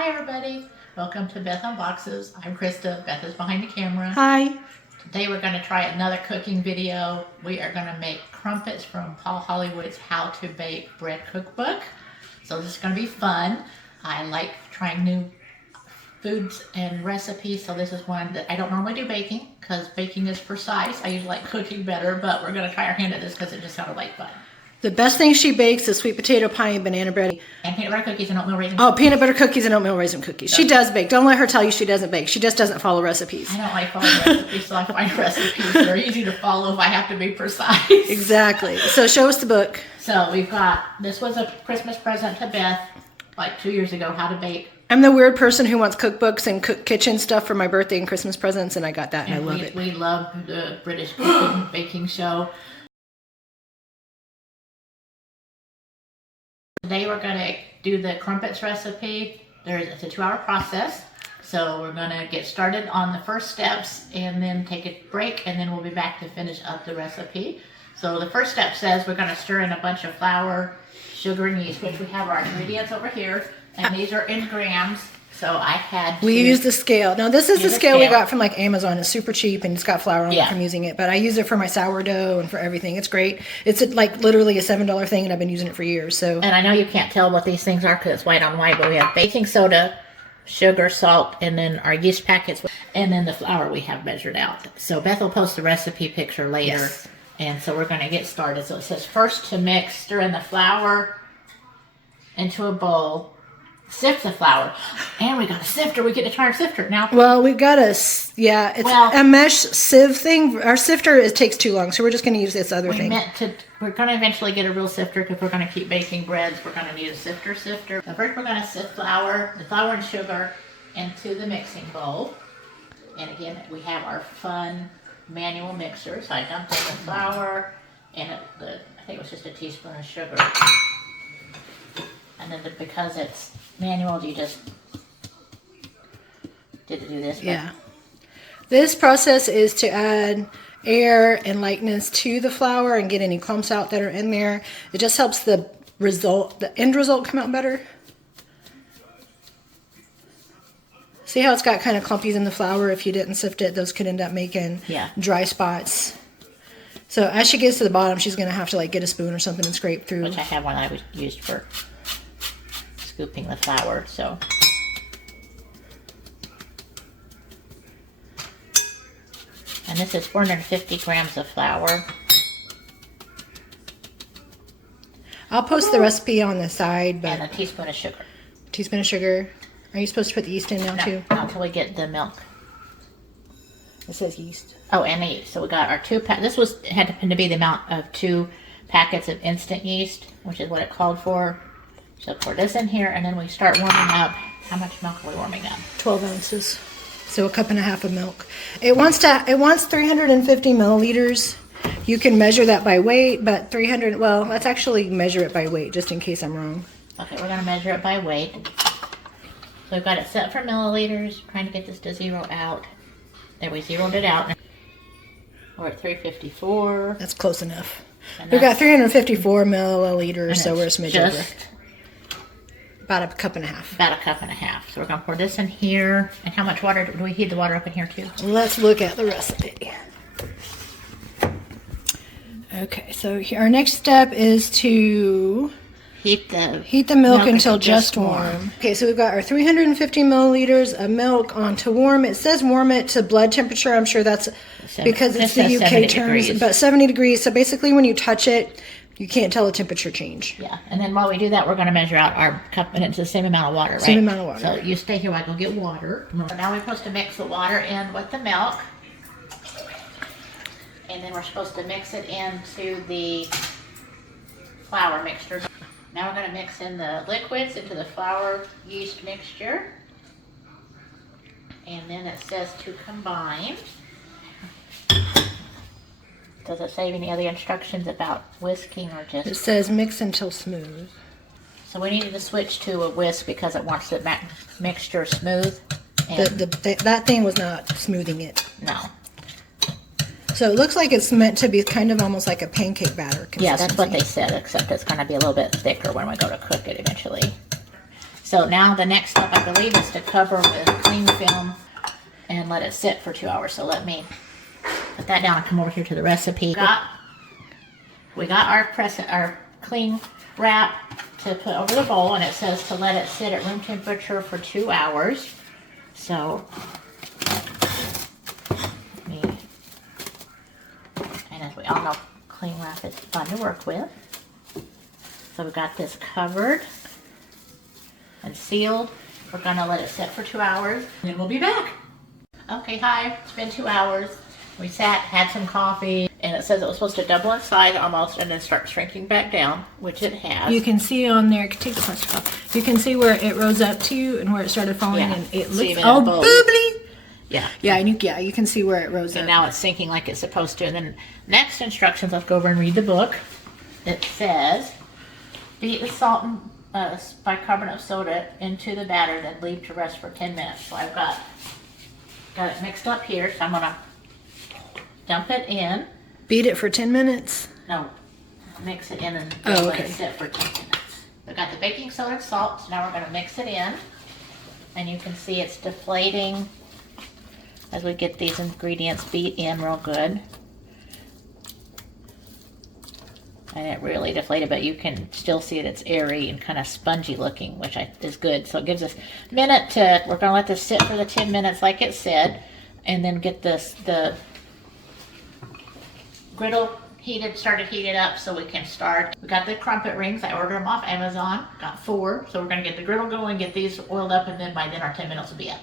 Hi everybody, welcome to Beth Unboxes. I'm Krista, Beth is behind the camera. Hi. Today we're going to try another cooking video. We are going to make crumpets from Paul Hollywood's How to Bake Bread Cookbook. So this is going to be fun. I like trying new foods and recipes, so this is one that I don't normally do baking because baking is precise. I usually like cooking better, but we're going to try our hand at this because it just sounded like fun. The best thing she bakes is sweet potato pie and banana bread. And peanut butter cookies and oatmeal raisin Oh, cookies. peanut butter cookies and oatmeal raisin cookies. She does bake. Don't let her tell you she doesn't bake. She just doesn't follow recipes. I don't like following recipes, so I find recipes that are easy to follow if I have to be precise. Exactly. So show us the book. So we've got, this was a Christmas present to Beth like 2 years ago, How to Bake. I'm the weird person who wants cookbooks and kitchen stuff for my birthday and Christmas presents, and I got that, and I love it. We love the British cooking baking show. Today we're going to do the crumpets recipe. It's a 2-hour process. So we're going to get started on the first steps and then take a break, and then we'll be back to finish up the recipe. So the first step says we're going to stir in a bunch of flour, sugar, and yeast, which we have our ingredients over here. And these are in grams. So I had to We use the scale. Now this is the scale we scale. got from like Amazon. It's super cheap and it's got flour on it from using it. But I use it for my sourdough and for everything. It's great. It's like literally a $7 thing, and I've been using it for years. So. And I know you can't tell what these things are because it's white on white, but we have baking soda, sugar, salt, and then our yeast packets, and then the flour we have measured out. So Beth will post the recipe picture later. Yes. And so we're going to get started. So it says first to mix, stir in the flour into a bowl. Sift the flour, and we got a sifter. We get to try our sifter now. Well, we've got it's a mesh sieve thing. Our sifter, it takes too long, so we're just going to use this other thing. We're going to eventually get a real sifter because we're going to keep baking breads. We're going to need a sifter. So first we're going to sift the flour and sugar into the mixing bowl. And again, we have our fun manual mixer. So I dumped in the flour and I think it was just a teaspoon of sugar. And then because it's manual, you just did do this. Yeah. This process is to add air and lightness to the flour and get any clumps out that are in there. It just helps the end result come out better. See how it's got kind of clumpies in the flour? If you didn't sift it, those could end up making dry spots. So as she gets to the bottom, she's going to have to like get a spoon or something and scrape through. Which I have one that I used for scooping the flour, so. And this is 450 grams of flour. I'll post the recipe on the side, but. And a teaspoon of sugar. Teaspoon of sugar. Are you supposed to put the yeast in now too? Not until we get the milk. It says yeast. Oh, and the yeast. So we got our this had to be the amount of 2 packets of instant yeast, which is what it called for. So pour this in here, and then we start warming up. How much milk are we warming up? 12 ounces. So a cup and a half of milk. It wants 350 milliliters. You can measure that by weight, but let's actually measure it by weight just in case I'm wrong. Okay, we're going to measure it by weight. So we've got it set for milliliters. Trying to get this to zero out. There, we zeroed it out. We're at 354. That's close enough. We've got 354 milliliters, so we're a smidge over. About a cup and a half. About a cup and a half. So we're going to pour this in here. And how much water? Do we heat the water up in here too? Let's look at the recipe. Okay, so our next step is to heat the milk until just warm. Okay, so we've got our 350 milliliters of milk on to warm. It says warm it to blood temperature. I'm sure that's because it's the UK terms, but 70 degrees. So basically when you touch it, you can't tell the temperature change. Yeah, and then while we do that, we're going to measure out our cup, and it's the same amount of water, right? Same amount of water. So you stay here while I go get water. So now we're supposed to mix the water in with the milk. And then we're supposed to mix it into the flour mixture. Now we're going to mix in the liquids into the flour yeast mixture. And then it says to combine. Does it say any other instructions about whisking or just? It says mix until smooth. So we needed to switch to a whisk because it wants the mixture smooth. That thing was not smoothing it. No. So it looks like it's meant to be kind of almost like a pancake batter consistency. Yeah, that's what they said, except it's going to be a little bit thicker when we go to cook it eventually. So now the next step, I believe, is to cover with cling film and let it sit for 2 hours. So let me put that down and come over here to the recipe. We got our cling wrap to put over the bowl, and it says to let it sit at room temperature for 2 hours. So, and as we all know, cling wrap is fun to work with. So we got this covered and sealed. We're gonna let it sit for 2 hours, and then we'll be back. Okay, hi, it's been 2 hours. We sat, had some coffee, and it says it was supposed to double in size almost and then start shrinking back down, which it has. You can see on there, take the plastic off. You can see where it rose up to you and where it started falling, and it looks all boobly. Yeah. Yeah, and you can see where it rose up. And now it's sinking like it's supposed to. And then next instructions, let's go over and read the book. It says, beat the salt and bicarbonate of soda into the batter, then leave to rest for 10 minutes. So I've got it mixed up here, so I'm gonna dump it in. Beat it for 10 minutes? No, mix it in and let it sit for 10 minutes. We've got the baking soda and salt, so now we're gonna mix it in. And you can see it's deflating as we get these ingredients beat in real good. And it really deflated, but you can still see it's airy and kind of spongy looking, which is good. So it gives us a minute we're gonna let this sit for the 10 minutes like it said, and then get the griddle started heated up so we can start. We got the crumpet rings. I ordered them off Amazon, got 4. So we're gonna get the griddle going, get these oiled up, and then by then our 10 minutes will be up.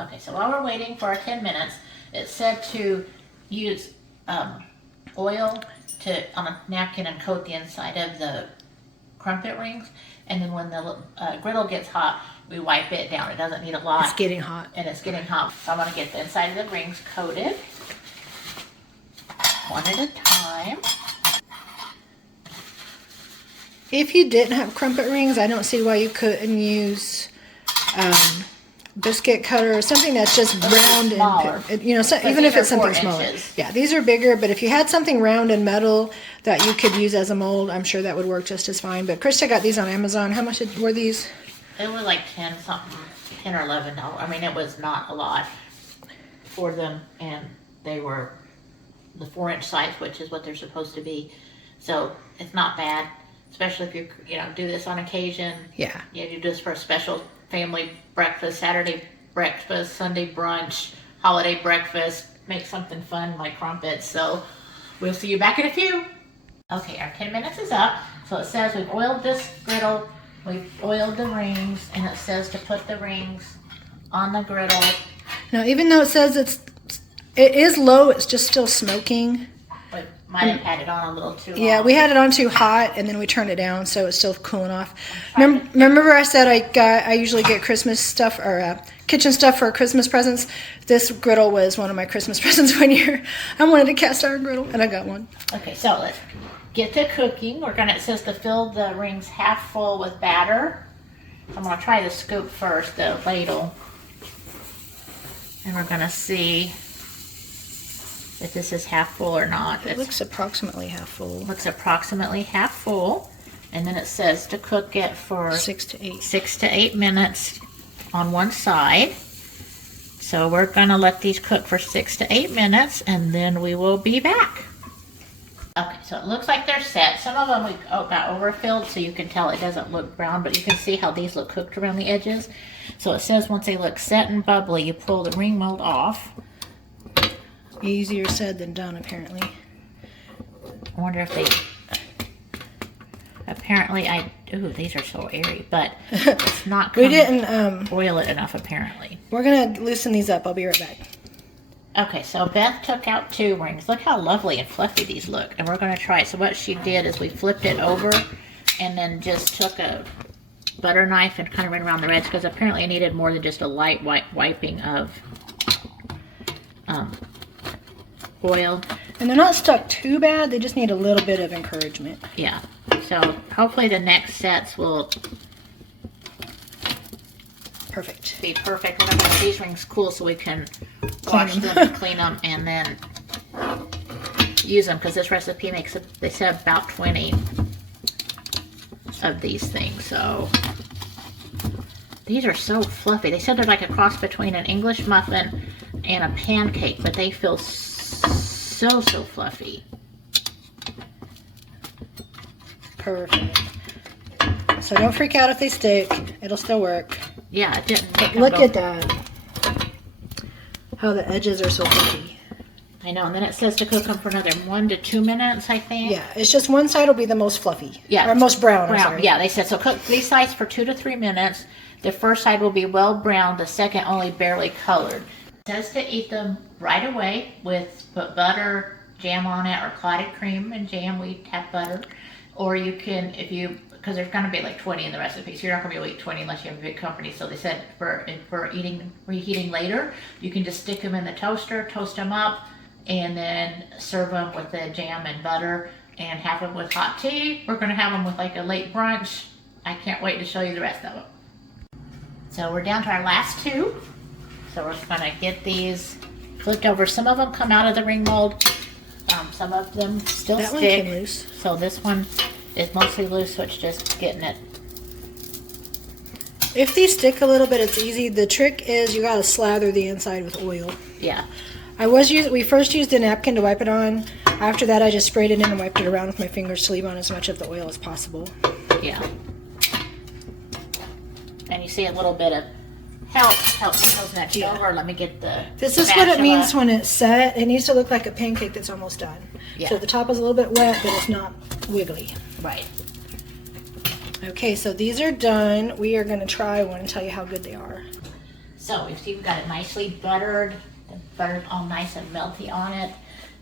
Okay, so while we're waiting for our 10 minutes, it said to use oil on a napkin and coat the inside of the crumpet rings. And then when the griddle gets hot, we wipe it down. It doesn't need a lot. It's getting hot. And it's getting hot. So I'm gonna get the inside of the rings coated, one at a time. If you didn't have crumpet rings, I don't see why you couldn't use biscuit cutter or something that's just round and even if it's something smaller. Yeah, these are bigger, but if you had something round and metal that you could use as a mold, I'm sure that would work just as fine. But Krista got these on Amazon. How much were these? It was like 10 or $11. I mean, it was not a lot for them, and they were the 4-inch size, which is what they're supposed to be. So it's not bad, especially if you do this on occasion. Yeah. You do this for a special family breakfast, Saturday breakfast, Sunday brunch, holiday breakfast. Make something fun like crumpets. So we'll see you back in a few. Okay, our 10 minutes is up. So it says we've oiled this griddle, we've oiled the rings, and it says to put the rings on the griddle. Now, even though it says it is low, it's just still smoking. We might have had it on a little too long. Yeah, we had it on too hot, and then we turned it down, so it's still cooling off. Remember I said I usually get Christmas stuff or kitchen stuff for Christmas presents? This griddle was one of my Christmas presents one year. I wanted a cast iron griddle, and I got one. Okay, so let's get to cooking. It says to fill the rings half full with batter. I'm going to try the scoop first, the ladle. And we're going to see if this is half full or not. It looks approximately half full. Looks approximately half full. And then it says to cook it for 6 to 8. 6 to 8 minutes on one side. So we're going to let these cook for 6 to 8 minutes, and then we will be back. Okay, so it looks like they're set. Some of them we got overfilled, so you can tell it doesn't look brown, but you can see how these look cooked around the edges. So it says once they look set and bubbly, you pull the ring mold off. Easier said than done, apparently. I wonder if they... Apparently, ooh, these are so airy, but it's not... We didn't... oil it enough, apparently. We're going to loosen these up. I'll be right back. Okay, so Beth took out 2 rings. Look how lovely and fluffy these look. And we're going to try it. So what she did is we flipped it over and then just took a butter knife and kind of ran around the edge, because apparently it needed more than just a light wiping of oil. And they're not stuck too bad. They just need a little bit of encouragement. Yeah. So hopefully the next sets will be perfect. We're going to make these rings cool so we can wash them and clean them and then use them, because this recipe makes, they said, about 20 of these things. So These are so fluffy. They said they're like a cross between an English muffin and a pancake, but they feel so fluffy. Perfect. So don't freak out if they stick. It'll still work. Yeah, it didn't. Look at that. How the edges are so fluffy. I know, and then it says to cook them for another 1 to 2 minutes, I think. Yeah, it's just one side will be the most fluffy. Yeah. Or most brown, I'm sorry. Yeah, they said, so cook these sides for 2 to 3 minutes. The first side will be well browned, the second only barely colored. It says to eat them right away with put butter, jam on it, or clotted cream and jam. We have butter. Or you can, because there's going to be like 20 in the recipe, so you're not going to be able to eat 20 unless you have a big company. So they said for reheating later, you can just stick them in the toaster, toast them up, and then serve them with the jam and butter and have them with hot tea. We're going to have them with like a late brunch. I can't wait to show you the rest of them. So we're down to our last 2. So we're going to get these flipped over. Some of them come out of the ring mold. Some of them still stick. That one came loose. So this one is mostly loose, so it's just getting it. If these stick a little bit, it's easy. The trick is you got to slather the inside with oil. Yeah. We first used a napkin to wipe it on. After that, I just sprayed it in and wiped it around with my fingers to leave on as much of the oil as possible. Yeah. And you see a little bit of help those next over. Let me get the This is what it means when it's set. It needs to look like a pancake that's almost done. Yeah. So the top is a little bit wet, but it's not wiggly. Right. Okay, so these are done. We are going to try one and tell you how good they are. So you see we've got it nicely buttered. The butter's all nice and melty on it.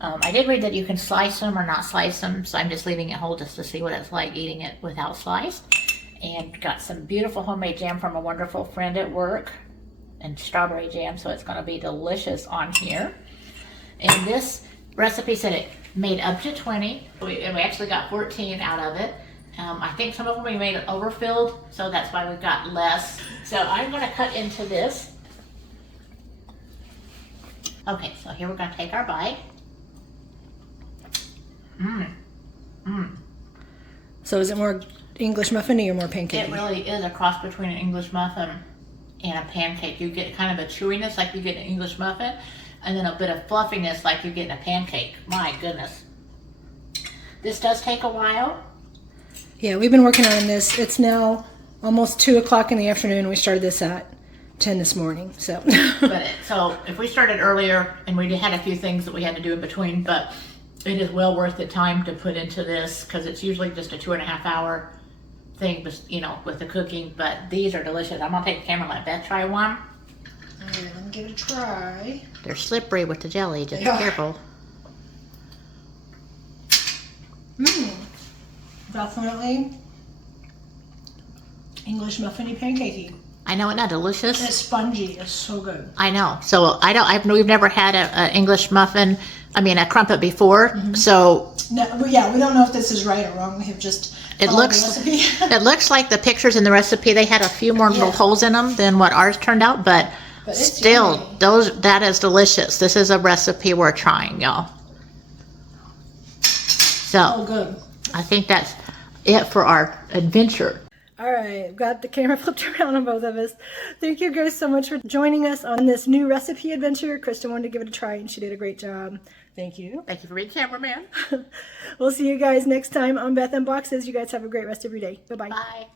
I did read that you can slice them or not slice them, so I'm just leaving it whole just to see what it's like eating it without sliced. And got some beautiful homemade jam from a wonderful friend at work, and strawberry jam, so it's going to be delicious on here. And this recipe said it made up to 20, and we actually got 14 out of it. I think some of them we made it overfilled, so that's why we got less. So I'm going to cut into this. Okay, so here we're going to take our bite. So is it more English muffin or more pancake? It really is a cross between an English muffin and a pancake. You get kind of a chewiness like you get an English muffin, and then a bit of fluffiness like you get in a pancake. My goodness. This does take a while. Yeah, we've been working on this. It's now almost 2 o'clock in the afternoon. We started this at 10 this morning. So so if we started earlier, and we had a few things that we had to do in between, but it is well worth the time to put into this because it's usually just a 2.5 hour thing, with the cooking. But these are delicious. I'm gonna take the camera and let Beth try one. All right, let me give it a try. They're slippery with the jelly. Just be careful. Definitely English muffin-y pancakey. I know, isn't that delicious? It's spongy. It's so good. I know. So we've never had a English muffin. A crumpet before. Mm-hmm. So no, we don't know if this is right or wrong. We have just it looks like the pictures in the recipe. They had a few more little holes in them than what ours turned out, but still, that is delicious. This is a recipe we're trying, y'all. So good. I think that's it for our adventure. All right, got the camera flipped around on both of us. Thank you guys so much for joining us on this new recipe adventure. Kristen wanted to give it a try, and she did a great job. Thank you. Thank you for being cameraman. We'll see you guys next time on Beth Unboxes. You guys have a great rest of your day. Bye-bye. Bye.